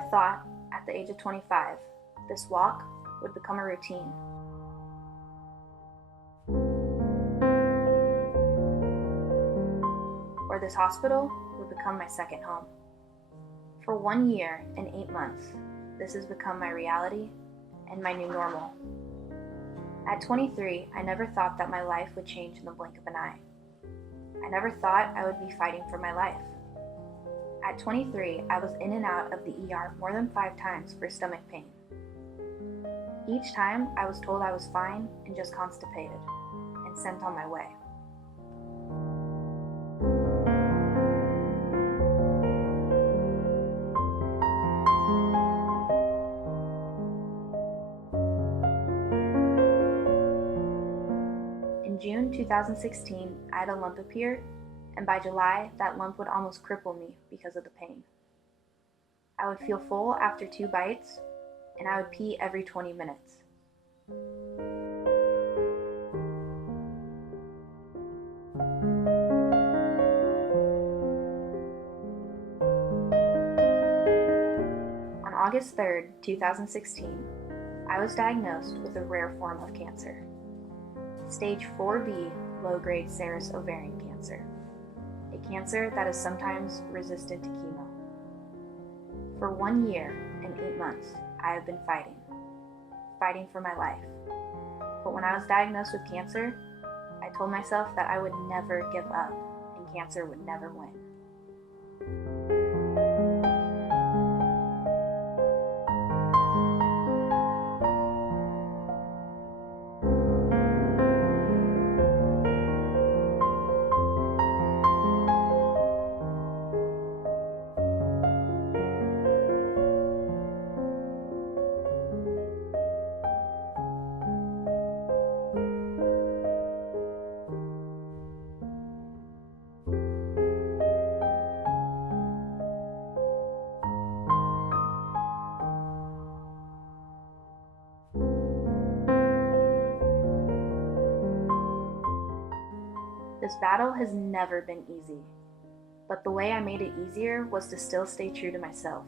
never thought, at the age of 25, this walk would become a routine. Or this hospital would become my second home. For 1 year and 8 months, this has become my reality and my new normal. At 23, I never thought that my life would change in the blink of an eye. I never thought I would be fighting for my life. At 23, I was in and out of the ER more than 5 times for stomach pain. Each time, I was told I was fine and just constipated, and sent on my way. In June 2016, I had a lump appear, and by July, that lump would almost cripple me because of the pain. I would feel full after 2 bites, and I would pee every 20 minutes. On August 3rd, 2016, I was diagnosed with a rare form of cancer, stage 4B low-grade serous ovarian cancer, a cancer that is sometimes resistant to chemo. For 1 year and 8 months, I have been fighting for my life. But when I was diagnosed with cancer, I told myself that I would never give up and cancer would never win. This battle has never been easy, but the way I made it easier was to still stay true to myself.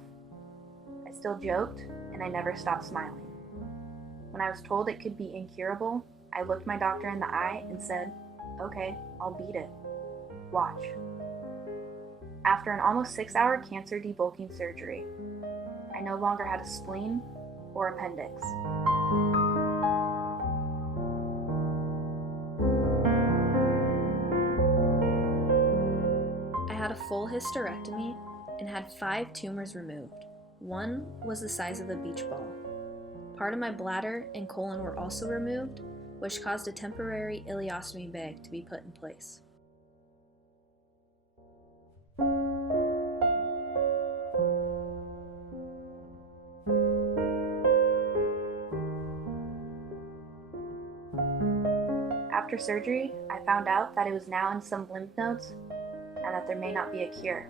I still joked, and I never stopped smiling. When I was told it could be incurable, I looked my doctor in the eye and said, "Okay, I'll beat it. Watch." After an almost 6-hour cancer debulking surgery, I no longer had a spleen or appendix. I had a full hysterectomy and had 5 tumors removed. One was the size of a beach ball. Part of my bladder and colon were also removed, which caused a temporary ileostomy bag to be put in place. After surgery, I found out that it was now in some lymph nodes and that there may not be a cure.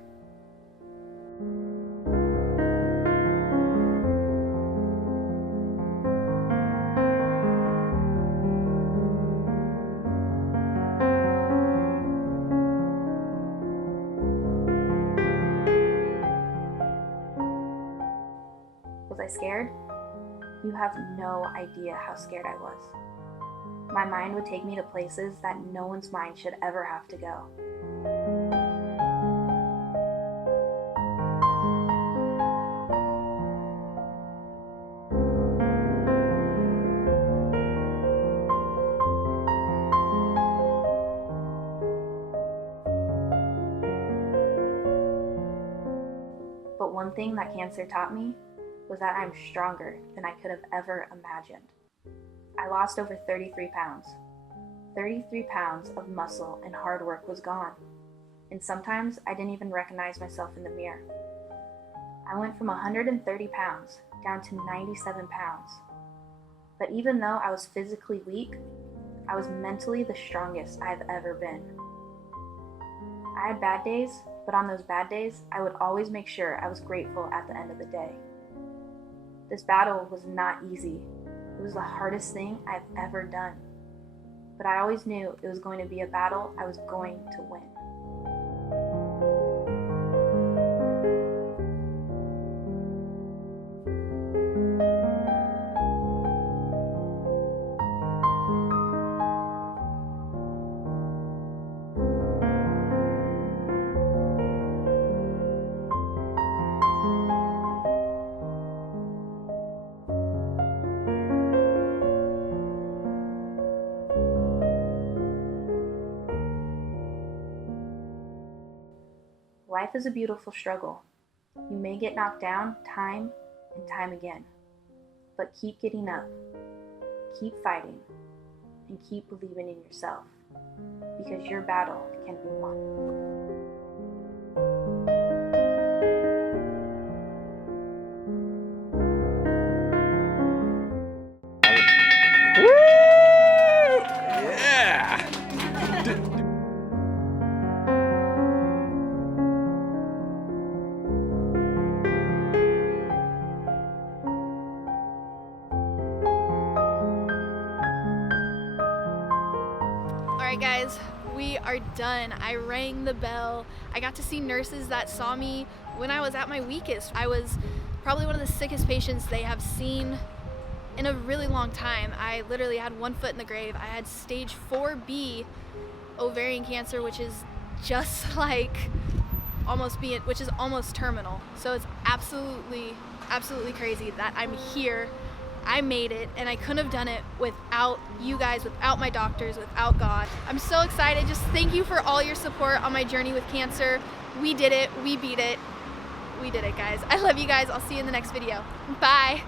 Was I scared? You have no idea how scared I was. My mind would take me to places that no one's mind should ever have to go. But one thing that cancer taught me was that I'm stronger than I could have ever imagined. I lost over 33 pounds. 33 pounds of muscle and hard work was gone, and sometimes I didn't even recognize myself in the mirror. I went from 130 pounds down to 97 pounds. But even though I was physically weak, I was mentally the strongest I've ever been. I had bad days, but on those bad days, I would always make sure I was grateful at the end of the day. This battle was not easy. It was the hardest thing I've ever done. But I always knew it was going to be a battle I was going to win. Life is a beautiful struggle. You may get knocked down time and time again, but keep getting up, keep fighting, and keep believing in yourself, because your battle can be won. Alright guys, we are done. I rang the bell. I got to see nurses that saw me when I was at my weakest. I was probably one of the sickest patients they have seen in a really long time. I literally had one foot in the grave. I had stage 4B ovarian cancer, which is just like which is almost terminal. So it's absolutely crazy that I'm here. I made it, and I couldn't have done it without you guys, without my doctors, without God. I'm so excited. Just thank you for all your support on my journey with cancer. We did it. We beat it. We did it, guys. I love you guys. I'll see you in the next video. Bye.